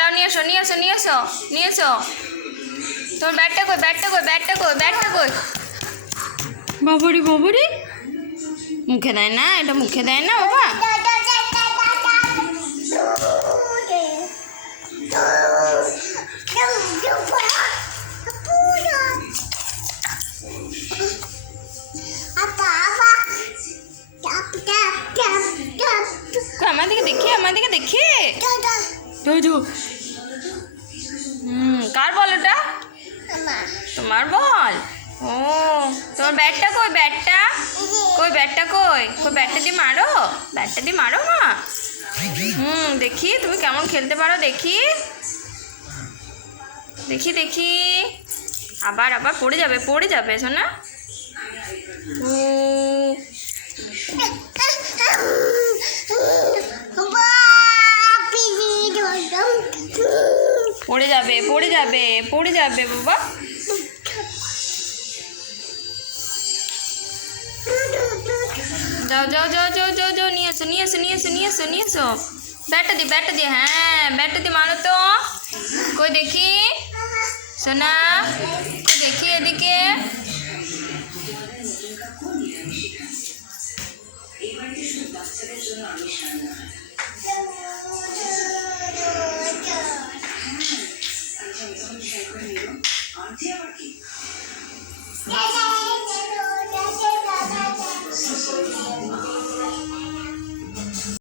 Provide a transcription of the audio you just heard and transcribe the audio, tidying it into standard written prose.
দাও নিয়ে এসো নিয়ে এসো নিয়ে এসো নিয়ে এসো। তোর ব্যাটটা কই ব্যাটটা কই ব্যাটটা কই ব্যাটটা কই? বাবুরি বাবুরি মুখে দেয় না, এটা মুখে দেয় না বাবা। আমার দিকে দেখি আমার দিকে দেখি। কার বল ওটা? তোমার বল। ও তোমার ব্যাটটা কই ব্যাটটা কই ব্যাটটা কই কই ব্যাটটা দিয়ে মারো ব্যাটটা দিয়ে মারো মা। দেখি তুমি কেমন খেলতে পারো দেখি দেখি দেখি। আবার আবার পড়ে যাবে শোনা। ও পড়ে যাবে পড়ে যাবে পড়ে যাবে বাবা। যাও যাও যাও যাও যাও যাও নিয়ে এসো নিয়ে এসো নিয়ে এসো নিয়ে এসো নিয়ে এসো। ব্যাটটা দিয়ে হ্যাঁ ব্যাটটা দিয়ে মারো তো। কই দেখি সোনা কই দেখি এদিকে।